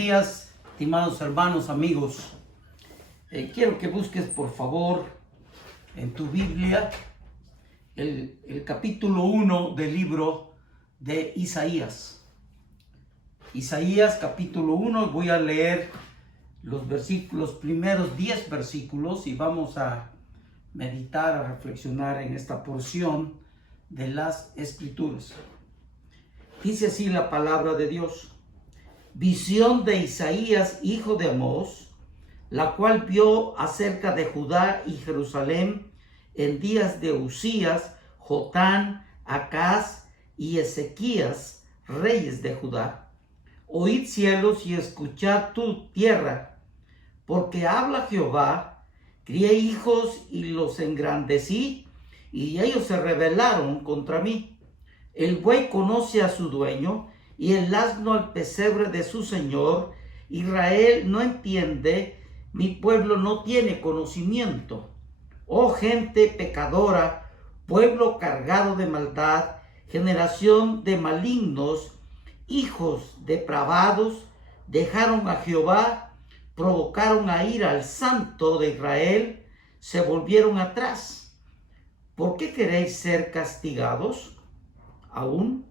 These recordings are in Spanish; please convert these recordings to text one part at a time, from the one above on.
días, estimados hermanos, amigos. Quiero que busques, por favor, en tu Biblia, el capítulo 1 del libro de Isaías. Isaías, capítulo 1, voy a leer los primeros 10 versículos y vamos a meditar, a reflexionar en esta porción de las Escrituras. Dice así la palabra de Dios. Visión de Isaías, hijo de Amós, la cual vio acerca de Judá y Jerusalén en días de Usías, Jotán, Acaz y Ezequías, reyes de Judá. Oíd cielos y escuchad tu tierra, porque habla Jehová, crié hijos y los engrandecí, y ellos se rebelaron contra mí. El buey conoce a su dueño, y el asno al pesebre de su señor. Israel no entiende, mi pueblo no tiene conocimiento. Oh gente pecadora, pueblo cargado de maldad, generación de malignos, hijos depravados, dejaron a Jehová, provocaron a ira al Santo de Israel, se volvieron atrás. ¿Por qué queréis ser castigados? ¿Aún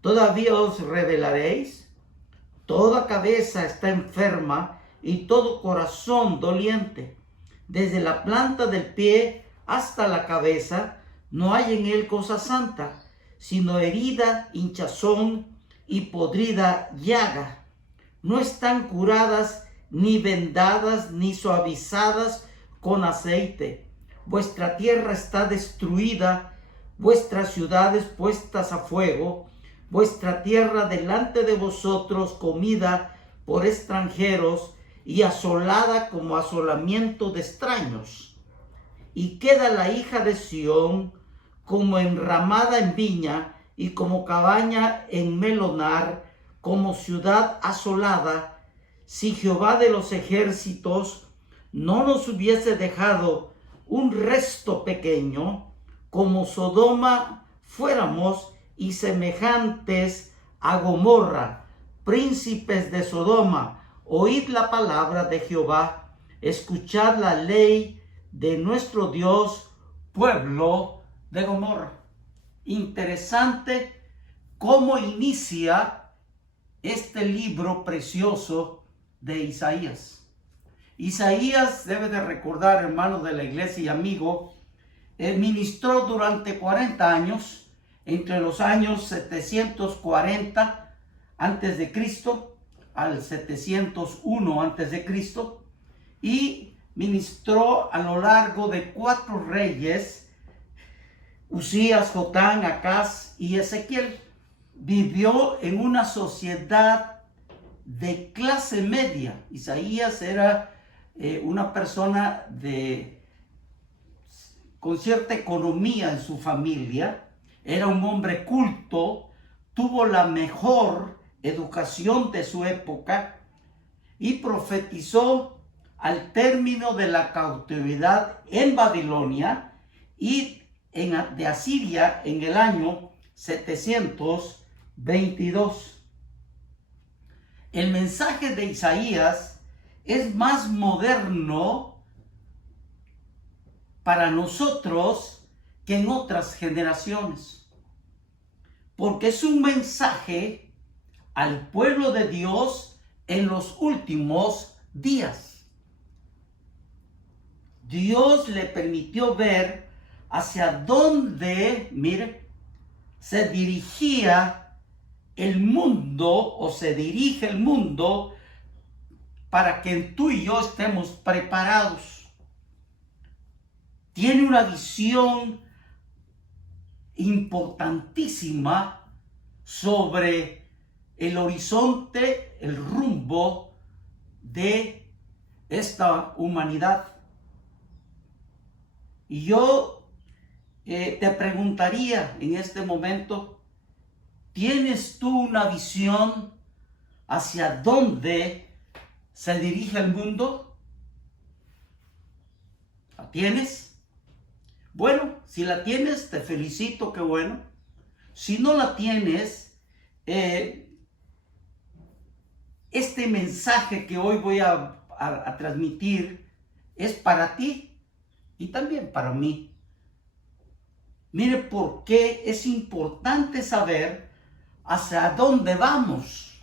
todavía os rebelaréis? Toda cabeza está enferma y todo corazón doliente. Desde la planta del pie hasta la cabeza no hay en él cosa santa, sino herida, hinchazón y podrida llaga. No están curadas, ni vendadas, ni suavizadas con aceite. Vuestra tierra está destruida, vuestras ciudades puestas a fuego, vuestra tierra delante de vosotros comida por extranjeros y asolada como asolamiento de extraños. Y queda la hija de Sión como enramada en viña y como cabaña en melonar, como ciudad asolada. Si Jehová de los ejércitos no nos hubiese dejado un resto pequeño, como Sodoma fuéramos y semejantes a Gomorra. Príncipes de Sodoma, oíd la palabra de Jehová, escuchad la ley de nuestro Dios, pueblo de Gomorra. Interesante cómo inicia este libro precioso de Isaías. Isaías, debe de recordar, hermano de la iglesia y amigo, ministró durante 40 años, entre los años 740 antes de Cristo al 701 antes de Cristo, y ministró a lo largo de 4 reyes: Usías, Jotán, Acaz y Ezequiel. Vivió en una sociedad de clase media. Isaías era una persona con cierta economía en su familia. Era un hombre culto, tuvo la mejor educación de su época y profetizó al término de la cautividad en Babilonia y de Asiria en el año 722. El mensaje de Isaías es más moderno para nosotros que en otras generaciones, porque es un mensaje al pueblo de Dios en los últimos días. Dios le permitió ver hacia dónde, mire, se dirigía el mundo, o se dirige el mundo, para que tú y yo estemos preparados. Tiene una visión importantísima sobre el horizonte, el rumbo de esta humanidad. Y yo te preguntaría en este momento, ¿tienes tú una visión hacia dónde se dirige el mundo? ¿La tienes? Bueno, si la tienes, te felicito, qué bueno. Si no la tienes, este mensaje que hoy voy a transmitir es para ti y también para mí. Mire por qué es importante saber hacia dónde vamos.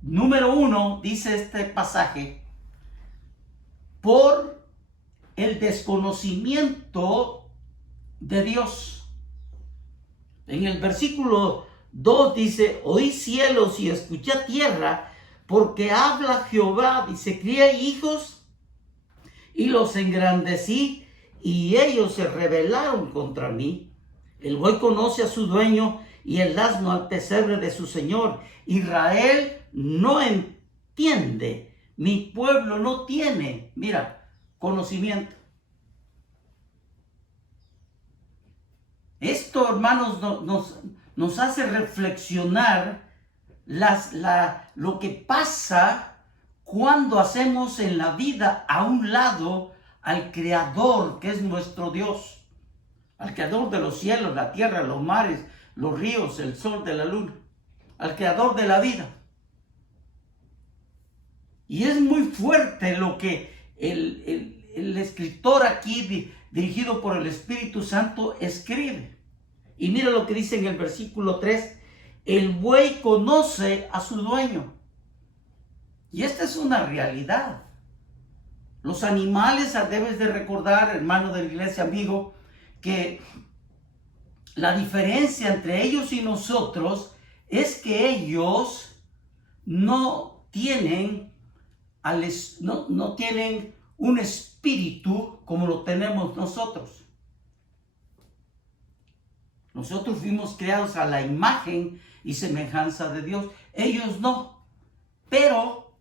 Número 1, dice este pasaje, por el desconocimiento de Dios. En el versículo 2 dice, oí cielos y escuché tierra, porque habla Jehová, dice, crié hijos y los engrandecí, y ellos se rebelaron contra mí. El buey conoce a su dueño, y el asno al pesebre de su señor. Israel no entiende, mi pueblo no tiene, mira, conocimiento. Esto, hermanos, nos hace reflexionar lo que pasa cuando hacemos en la vida a un lado al Creador, que es nuestro Dios, al Creador de los cielos, la tierra, los mares, los ríos, el sol, de la luna, al Creador de la vida. Y es muy fuerte lo que el escritor aquí, dirigido por el Espíritu Santo, escribe. Y mira lo que dice en el versículo 3, el buey conoce a su dueño. Y esta es una realidad. Los animales, debes de recordar, hermano de la iglesia, amigo, que la diferencia entre ellos y nosotros es que ellos no tienen un espíritu como lo tenemos nosotros. Nosotros fuimos creados a la imagen y semejanza de Dios. Ellos no. Pero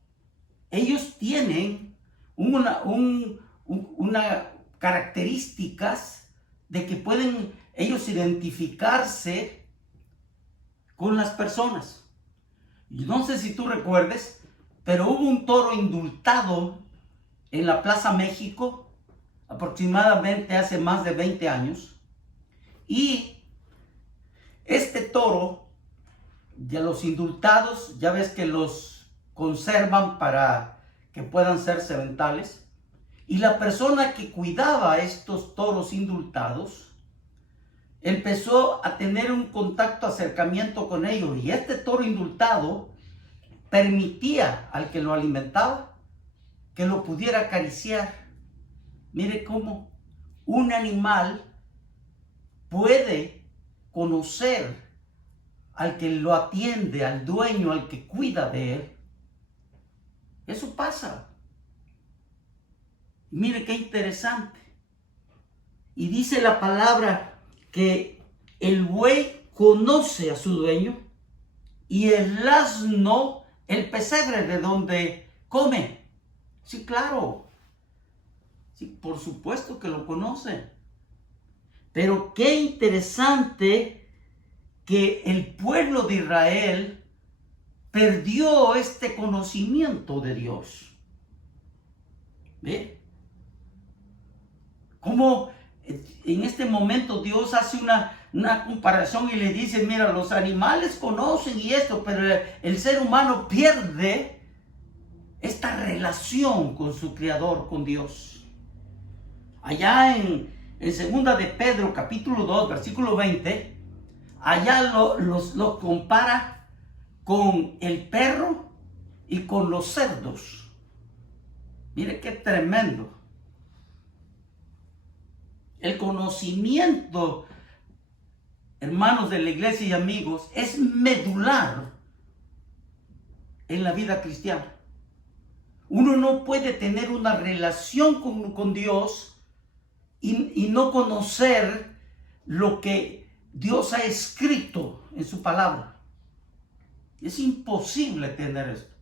ellos tienen una características de que pueden ellos identificarse con las personas. Y no sé si tú recuerdes, pero hubo un toro indultado en la Plaza México aproximadamente hace más de 20 años. Y este toro, de los indultados, ya ves que los conservan para que puedan ser sementales. Y la persona que cuidaba a estos toros indultados empezó a tener un contacto, acercamiento con ellos. Y este toro indultado permitía al que lo alimentaba que lo pudiera acariciar. Mire cómo un animal puede conocer al que lo atiende, al dueño, al que cuida de él. Eso pasa. Mire qué interesante. Y dice la palabra que el buey conoce a su dueño y el asno el pesebre de donde come. Sí, claro. Sí, por supuesto que lo conoce. Pero qué interesante que el pueblo de Israel perdió este conocimiento de Dios. ¿Ve? Como en este momento Dios hace una comparación y le dice, mira, los animales conocen y esto, pero el ser humano pierde esta relación con su Creador, con Dios. Allá en segunda de Pedro, capítulo 2, versículo 20, allá lo compara con el perro y con los cerdos. Mire qué tremendo. El conocimiento, hermanos de la iglesia y amigos, es medular en la vida cristiana. Uno no puede tener una relación con Dios y no conocer lo que Dios ha escrito en su palabra. Es imposible tener esto.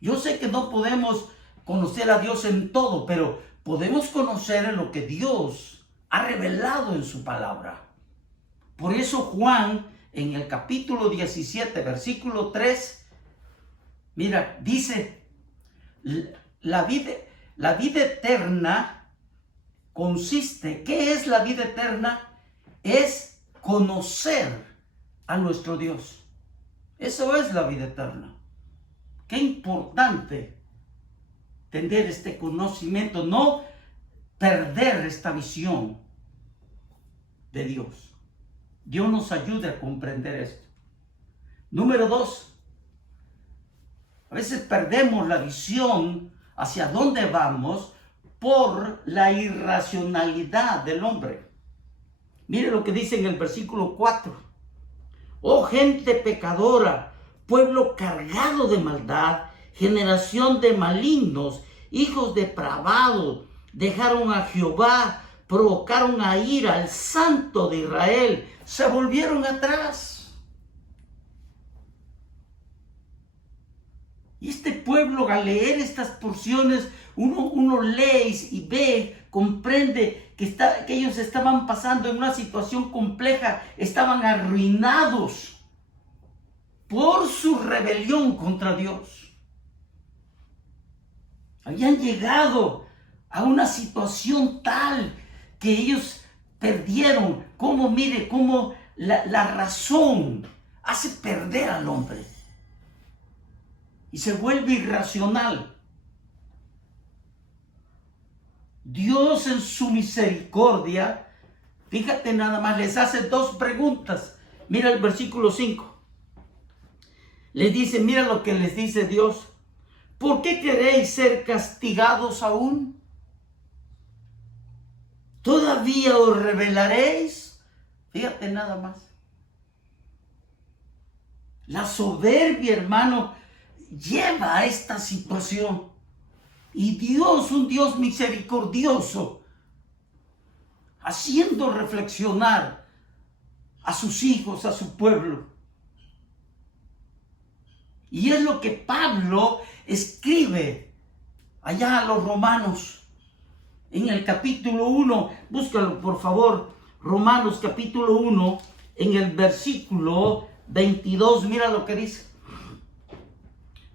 Yo sé que no podemos conocer a Dios en todo, pero podemos conocer en lo que Dios ha revelado en su palabra. Por eso Juan, en el capítulo 17, versículo 3, mira, dice, la vida eterna consiste, ¿qué es la vida eterna? Es conocer a nuestro Dios. Eso es la vida eterna. Qué importante tener este conocimiento, no perder esta visión de Dios. Dios nos ayude a comprender esto. Número 2, a veces perdemos la visión hacia dónde vamos por la irracionalidad del hombre. Mire lo que dice en el versículo 4. Oh gente pecadora, pueblo cargado de maldad, generación de malignos, hijos depravados, dejaron a Jehová, provocaron a ira al Santo de Israel, se volvieron atrás. Y este pueblo, al leer estas porciones, uno lee y ve, comprende que ellos estaban pasando en una situación compleja, estaban arruinados por su rebelión contra Dios. Habían llegado a una situación tal que ellos perdieron. Mire cómo la razón hace perder al hombre y se vuelve irracional. Dios en su misericordia, fíjate nada más, les hace 2 preguntas. Mira el versículo 5. Les dice, mira lo que les dice Dios. ¿Por qué queréis ser castigados aún? ¿Todavía os rebelaréis? Fíjate nada más. La soberbia, hermano, lleva a esta situación. Y Dios, un Dios misericordioso, haciendo reflexionar a sus hijos, a su pueblo. Y es lo que Pablo escribe allá a los romanos. En el capítulo 1, búscalo por favor, Romanos capítulo 1, en el versículo 22, mira lo que dice.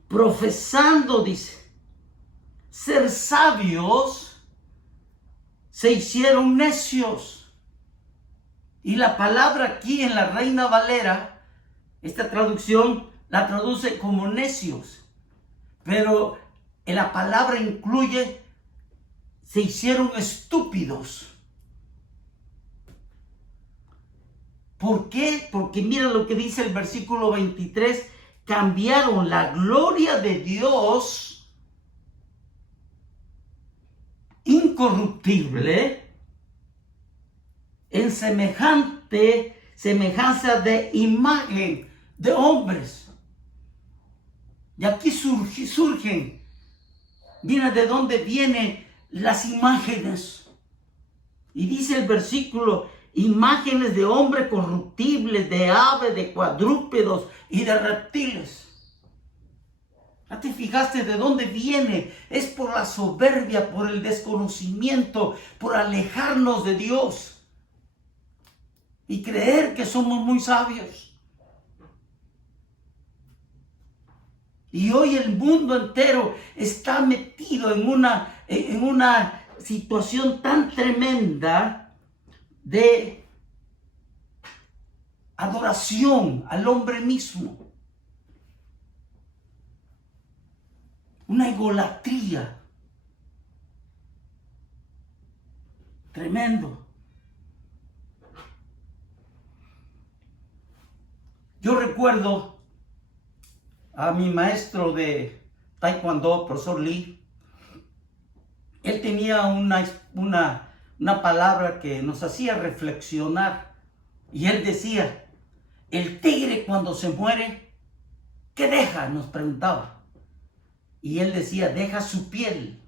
Profesando, dice, ser sabios, se hicieron necios. Y la palabra aquí en la Reina Valera, esta traducción la traduce como necios, pero en la palabra incluye, se hicieron estúpidos. ¿Por qué? Porque mira lo que dice el versículo 23, cambiaron la gloria de Dios incorruptible en semejanza de imagen de hombres. Y aquí surgen, mira de dónde vienen las imágenes. Y dice el versículo, imágenes de hombres corruptibles, de aves, de cuadrúpedos y de reptiles. ¿Ya te fijaste de dónde viene? Es por la soberbia, por el desconocimiento, por alejarnos de Dios y creer que somos muy sabios. Y hoy el mundo entero está metido en una situación tan tremenda de adoración al hombre mismo. Una idolatría. Tremendo. Yo recuerdo a mi maestro de Taekwondo, profesor Lee. Él tenía una palabra que nos hacía reflexionar. Y él decía, el tigre cuando se muere, ¿qué deja? Nos preguntaba. Y él decía, deja su piel.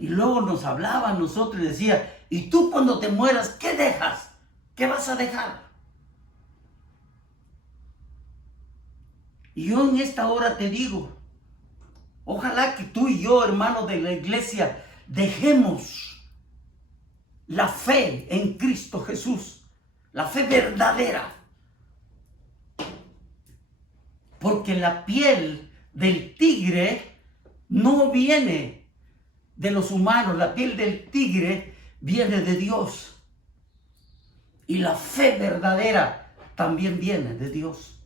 Y luego nos hablaba a nosotros y decía, ¿y tú cuando te mueras, qué dejas? ¿Qué vas a dejar? Y yo en esta hora te digo, ojalá que tú y yo, hermanos de la iglesia, dejemos la fe en Cristo Jesús, la fe verdadera. Porque la piel del tigre no viene de los humanos, la piel del tigre viene de Dios. Y la fe verdadera también viene de Dios.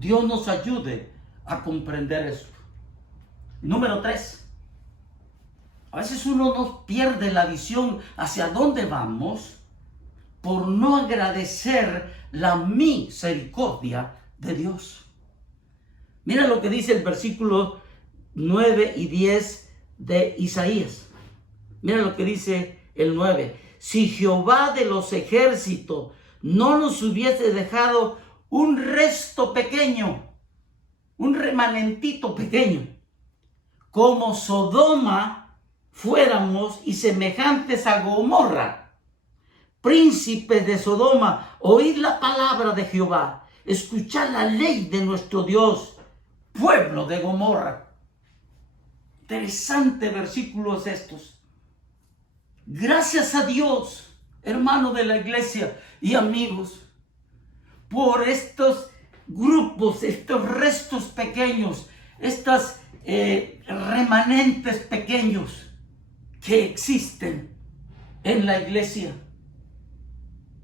Dios nos ayude a comprender esto. Número 3. A veces uno no pierde la visión hacia dónde vamos por no agradecer la misericordia de Dios. Mira lo que dice el versículo 9 y 10 de Isaías. Mira lo que dice el 9. Si Jehová de los ejércitos no nos hubiese dejado un resto pequeño, un remanentito pequeño, como Sodoma fuéramos y semejantes a Gomorra. Príncipes de Sodoma, oíd la palabra de Jehová, escuchad la ley de nuestro Dios, pueblo de Gomorra. Interesante versículos estos. Gracias a Dios, hermano de la iglesia y amigos, por estos grupos, estos restos pequeños, estos remanentes pequeños que existen en la iglesia.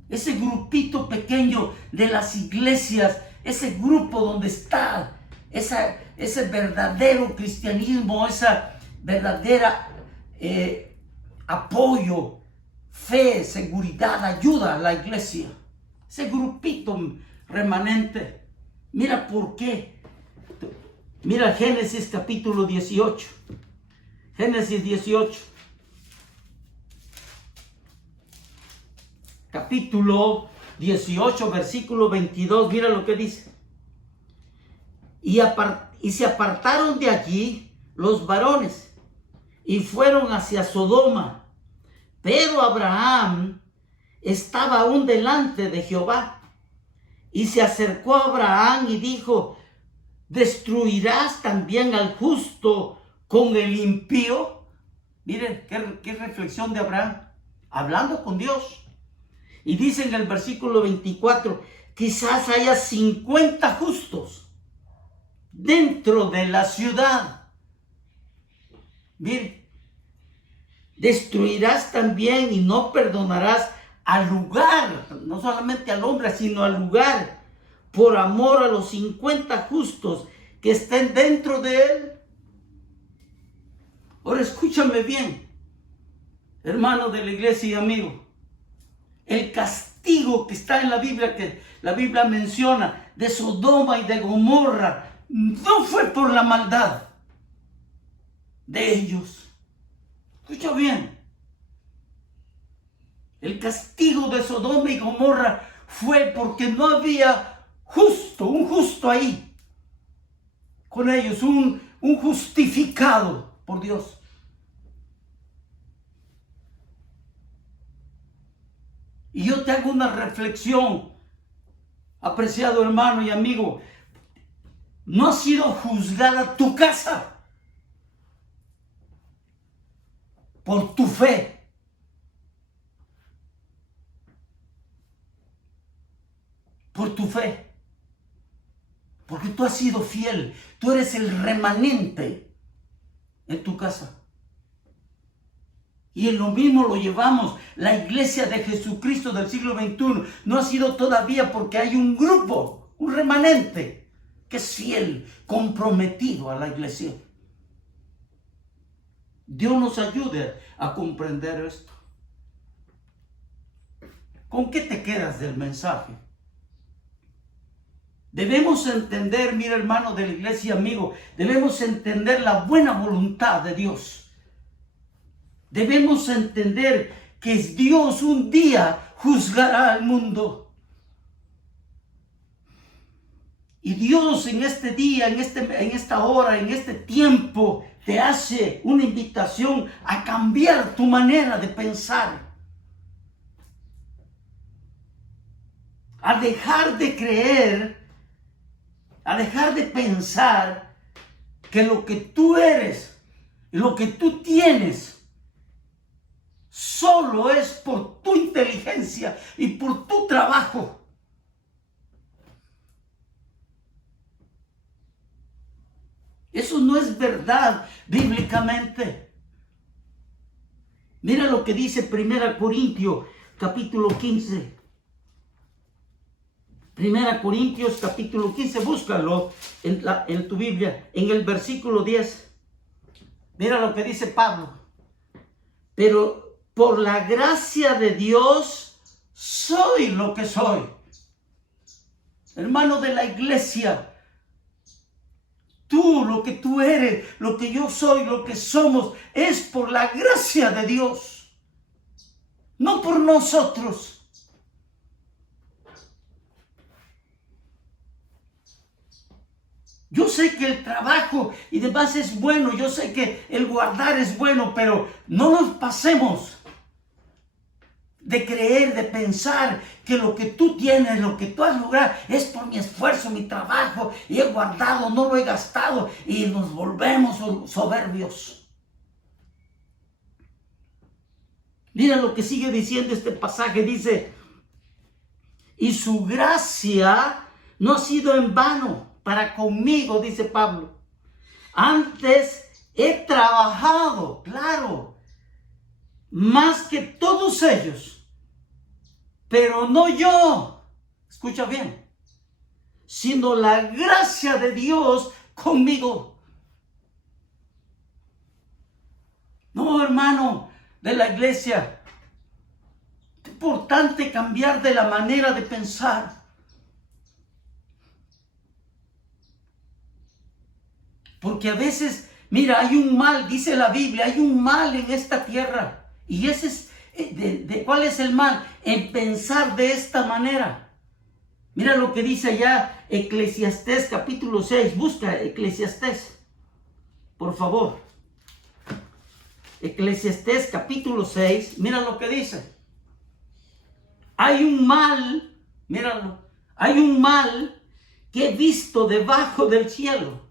Ese grupito pequeño de las iglesias, ese grupo donde está ese verdadero cristianismo, esa verdadera apoyo, fe, seguridad, ayuda a la iglesia. Ese grupito remanente. Mira por qué. Mira Génesis capítulo 18. Génesis 18. Capítulo 18, versículo 22. Mira lo que dice. Y se apartaron de allí los varones y fueron hacia Sodoma. Pero Abraham estaba aún delante de Jehová. Y se acercó a Abraham y dijo: ¿destruirás también al justo con el impío? Miren qué reflexión de Abraham, hablando con Dios. Y dice en el versículo 24, quizás haya 50 justos dentro de la ciudad. Miren, destruirás también y no perdonarás al lugar, no solamente al hombre, sino al lugar, por amor a los 50 justos que estén dentro de él. Ahora escúchame bien, hermano de la iglesia y amigo. El castigo que está en la Biblia, que la Biblia menciona, de Sodoma y de Gomorra, no fue por la maldad de ellos. Escucha bien. El castigo de Sodoma y Gomorra fue porque no había un justo ahí con ellos, un justificado por Dios. Y yo te hago una reflexión, apreciado hermano y amigo. No ha sido juzgada tu casa por tu fe. Por tu fe. Porque tú has sido fiel. Tú eres el remanente en tu casa. Y en lo mismo lo llevamos. La iglesia de Jesucristo del siglo XXI no ha sido todavía, porque hay un grupo, un remanente, que es fiel, comprometido a la iglesia. Dios nos ayude a comprender esto. ¿Con qué te quedas del mensaje? Debemos entender, mira hermano de la iglesia, amigo, debemos entender la buena voluntad de Dios. Debemos entender que Dios un día juzgará al mundo. Y Dios en este día, en esta hora, en este tiempo, te hace una invitación a cambiar tu manera de pensar. A dejar de creer, a dejar de pensar que lo que tú eres y lo que tú tienes solo es por tu inteligencia y por tu trabajo. Eso no es verdad bíblicamente. Mira lo que dice 1 Corintios capítulo 15. Primera Corintios capítulo 15, búscalo en tu Biblia, en el versículo 10. Mira lo que dice Pablo. Pero por la gracia de Dios soy lo que soy. Hermano de la iglesia, tú, lo que tú eres, lo que yo soy, lo que somos, es por la gracia de Dios, no por nosotros. Yo sé que el trabajo y demás es bueno, yo sé que el guardar es bueno, pero no nos pasemos de creer, de pensar que lo que tú tienes, lo que tú has logrado es por mi esfuerzo, mi trabajo, y he guardado, no lo he gastado, y nos volvemos soberbios. Mira lo que sigue diciendo este pasaje, dice, y su gracia no ha sido en vano para conmigo, dice Pablo. Antes he trabajado, claro, más que todos ellos, pero no yo, escucha bien, sino la gracia de Dios conmigo. No, hermano de la iglesia, es importante cambiar de la manera de pensar. Porque a veces, mira, hay un mal, dice la Biblia, hay un mal en esta tierra. Y ese es, ¿cuál es el mal? En pensar de esta manera. Mira lo que dice allá Eclesiastés capítulo 6. Busca Eclesiastés, por favor. Eclesiastés capítulo 6, mira lo que dice. Hay un mal, míralo, hay un mal que he visto debajo del cielo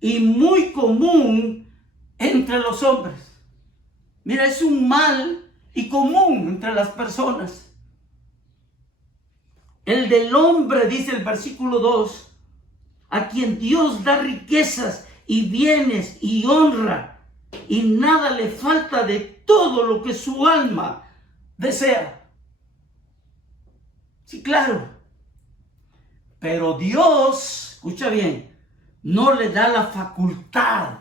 y muy común entre los hombres. Mira, es un mal y común entre las personas. El del hombre, dice el versículo 2, a quien Dios da riquezas y bienes y honra, y nada le falta de todo lo que su alma desea. Sí, claro. Pero Dios, escucha bien, no le da la facultad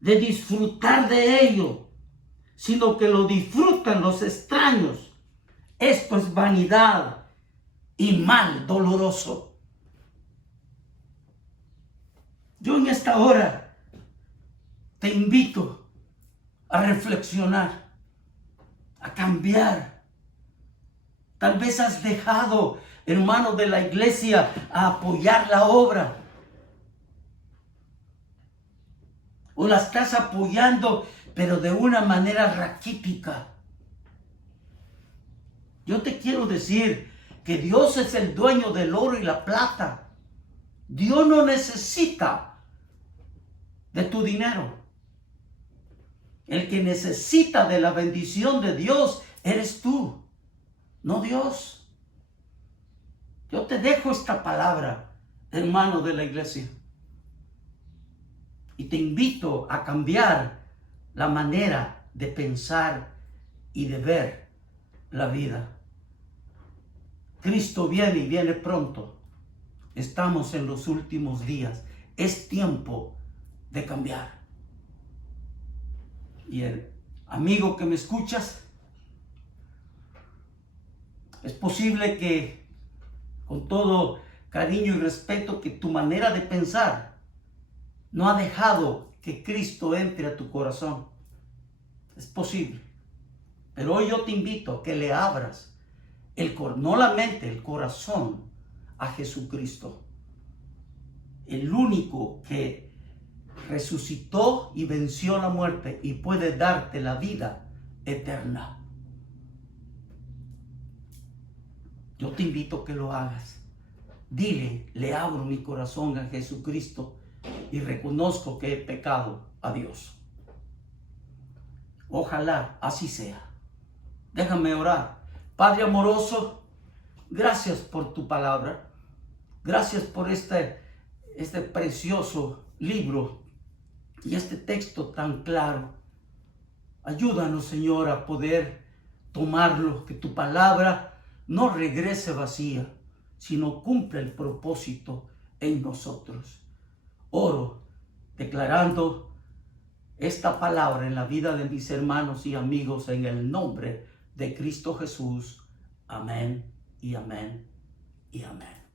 de disfrutar de ello, sino que lo disfrutan los extraños. Esto es vanidad y mal doloroso. Yo en esta hora te invito a reflexionar, a cambiar. Tal vez has dejado, hermano de la iglesia, a apoyar la obra. O la estás apoyando, pero de una manera raquítica. Yo te quiero decir que Dios es el dueño del oro y la plata. Dios no necesita de tu dinero. El que necesita de la bendición de Dios eres tú, no Dios. Yo te dejo esta palabra, hermano de la iglesia. Y te invito a cambiar la manera de pensar y de ver la vida. Cristo viene y viene pronto. Estamos en los últimos días. Es tiempo de cambiar. Y el amigo que me escuchas, es posible que con todo cariño y respeto, que tu manera de pensar no ha dejado que Cristo entre a tu corazón. Es posible. Pero hoy yo te invito a que le abras no la mente, el corazón a Jesucristo. El único que resucitó y venció la muerte y puede darte la vida eterna. Yo te invito a que lo hagas. Dile, le abro mi corazón a Jesucristo y reconozco que he pecado a Dios. Ojalá así sea. Déjame orar. Padre amoroso, gracias por tu palabra. Gracias por este precioso libro y este texto tan claro. Ayúdanos, Señor, a poder tomarlo, que tu palabra no regrese vacía, sino cumple el propósito en nosotros. Oro declarando esta palabra en la vida de mis hermanos y amigos en el nombre de Cristo Jesús. Amén y amén y amén.